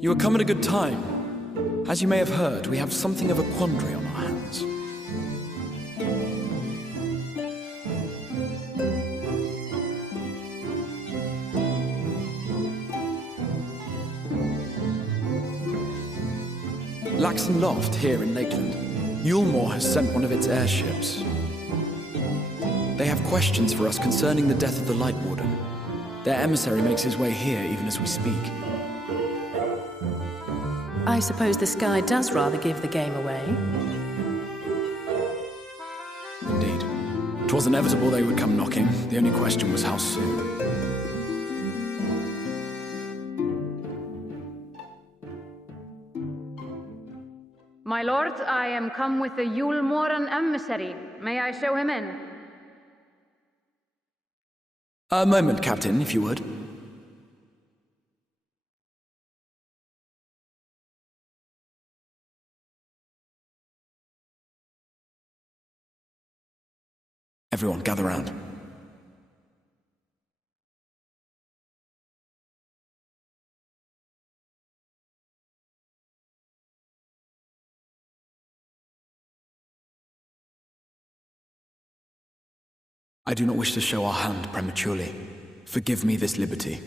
You have come at a good time. As you may have heard, we have something of a quandary on our hands. Laxon Loft, here in Lakeland. Yulmore has sent one of its airships. They have questions for us concerning the death of the Light Warden. Their emissary makes his way here even as we speak. I suppose the sky does rather give the game away. Indeed. 'Twas inevitable they would come knocking. The only question was how soon. My lord, I am come with the Yulmoran emissary. May I show him in? A moment, Captain, if you would. Everyone, gather round. I do not wish to show our hand prematurely. Forgive me this liberty.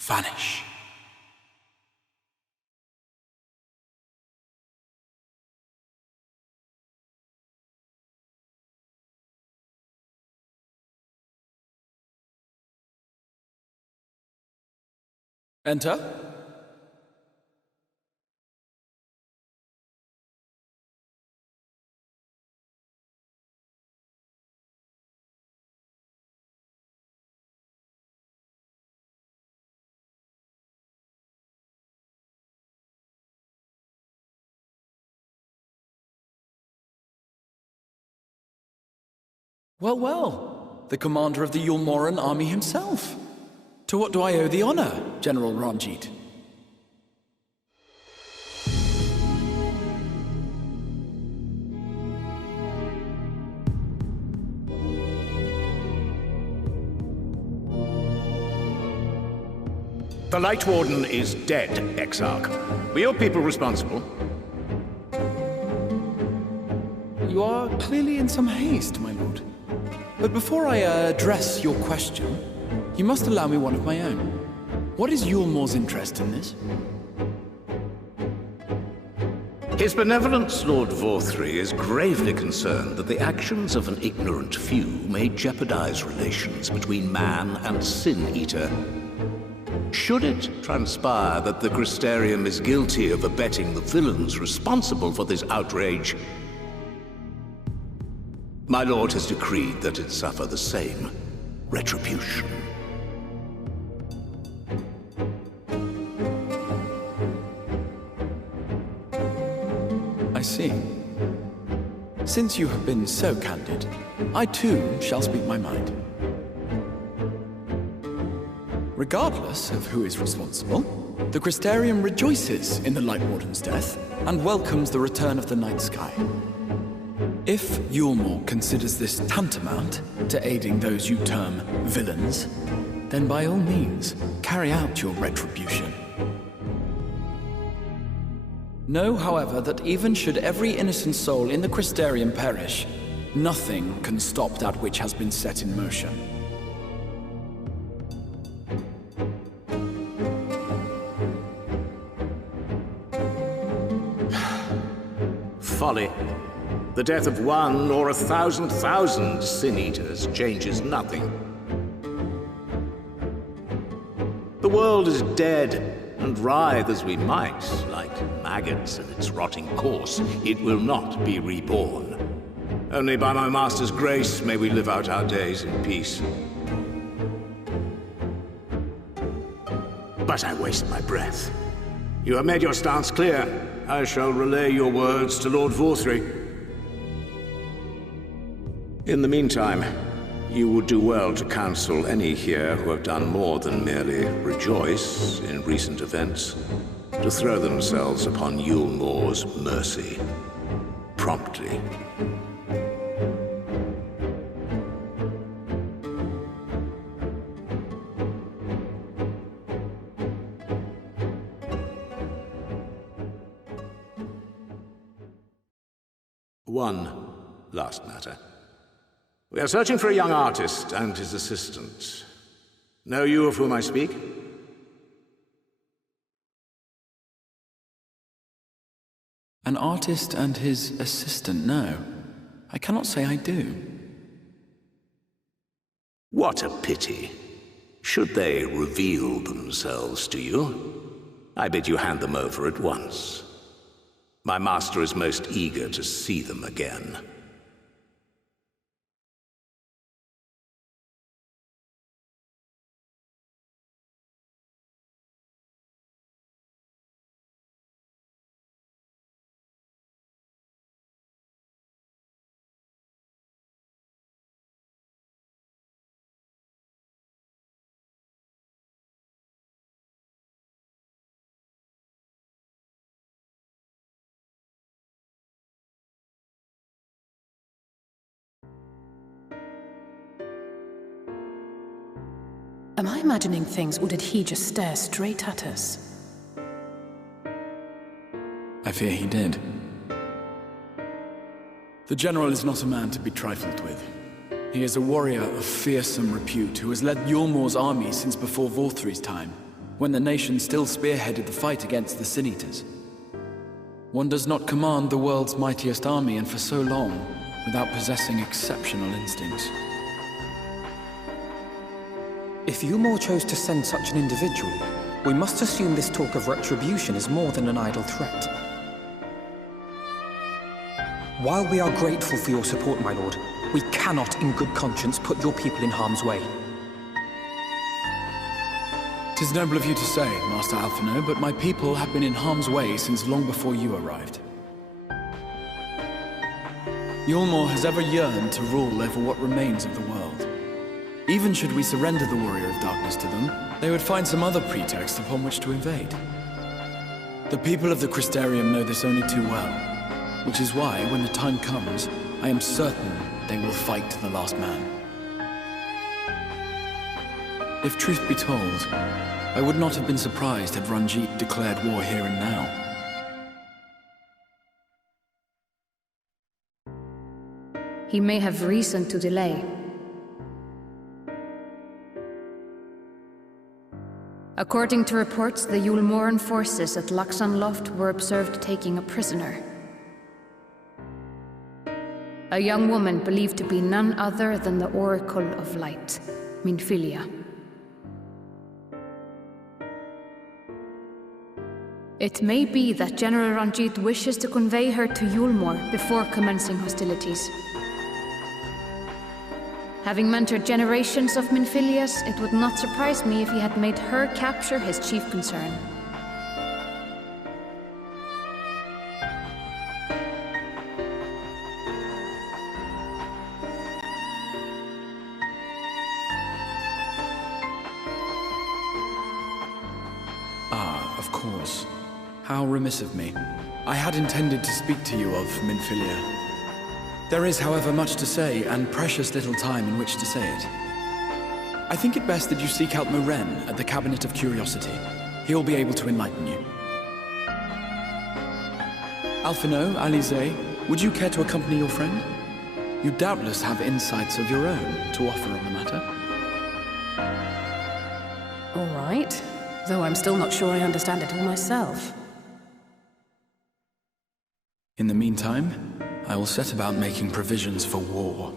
Vanish. Enter. Well, well, the commander of the Yulmoran army himself. To what do I owe the honor, General Ranjit? The Light Warden is dead, Exarch. Were your people responsible? You are clearly in some haste, my lord. But before I address your question, you must allow me one of my own. What is Yulmore's interest in this? His Benevolence, Lord Vorthry, is gravely concerned that the actions of an ignorant few may jeopardize relations between man and Sin-Eater. Should it transpire that the Crystarium is guilty of abetting the villains responsible for this outrage, my lord has decreed that it suffer the same retribution. I see. Since you have been so candid, I too shall speak my mind. Regardless of who is responsible, the Crystarium rejoices in the Light Warden's death and welcomes the return of the night sky. If Yulmore considers this tantamount to aiding those you term villains, then by all means, carry out your retribution. Know, however, that even should every innocent soul in the Crystarium perish, nothing can stop that which has been set in motion. Folly. The death of one or 1,000,000 Sin-Eaters changes nothing. The world is dead, and writhe as we might, like maggots in its rotting course, it will not be reborn. Only by my master's grace may we live out our days in peace. But I waste my breath. You have made your stance clear. I shall relay your words to Lord Vorthry. In the meantime, you would do well to counsel any here who have done more than merely rejoice in recent events, to throw themselves upon Yulmore's mercy, promptly. One last matter. We are searching for a young artist and his assistant. Know you of whom I speak? An artist and his assistant, no. I cannot say I do. What a pity. Should they reveal themselves to you, I bid you hand them over at once. My master is most eager to see them again. Am I imagining things, or did he just stare straight at us? I fear he did. The General is not a man to be trifled with. He is a warrior of fearsome repute who has led Yulmor's army since before Vorthri's time, when the nation still spearheaded the fight against the Sin-Eaters. One does not command the world's mightiest army, and for so long, without possessing exceptional instincts. If Yulmor chose to send such an individual, we must assume this talk of retribution is more than an idle threat. While we are grateful for your support, my lord, we cannot in good conscience put your people in harm's way. 'Tis noble of you to say, Master Alphino, but my people have been in harm's way since long before you arrived. Yulmor has ever yearned to rule over what remains of the world. Even should we surrender the Warrior of Darkness to them, they would find some other pretext upon which to invade. The people of the Crystarium know this only too well, which is why, when the time comes, I am certain they will fight to the last man. If truth be told, I would not have been surprised had Ranjit declared war here and now. He may have reason to delay. According to reports, the Yulmoran forces at Laxan Loft were observed taking a prisoner. A young woman believed to be none other than the Oracle of Light, Minfilia. It may be that General Ranjit wishes to convey her to Yulmor before commencing hostilities. Having mentored generations of Minfilias, it would not surprise me if he had made her capture his chief concern. Ah, of course. How remiss of me. I had intended to speak to you of Minfilia. There is, however, much to say, and precious little time in which to say it. I think it best that you seek out Moren at the Cabinet of Curiosity. He will be able to enlighten you. Alphino, Alize, would you care to accompany your friend? You doubtless have insights of your own to offer on the matter. All right, though I'm still not sure I understand it all myself. In the meantime, I will set about making provisions for war.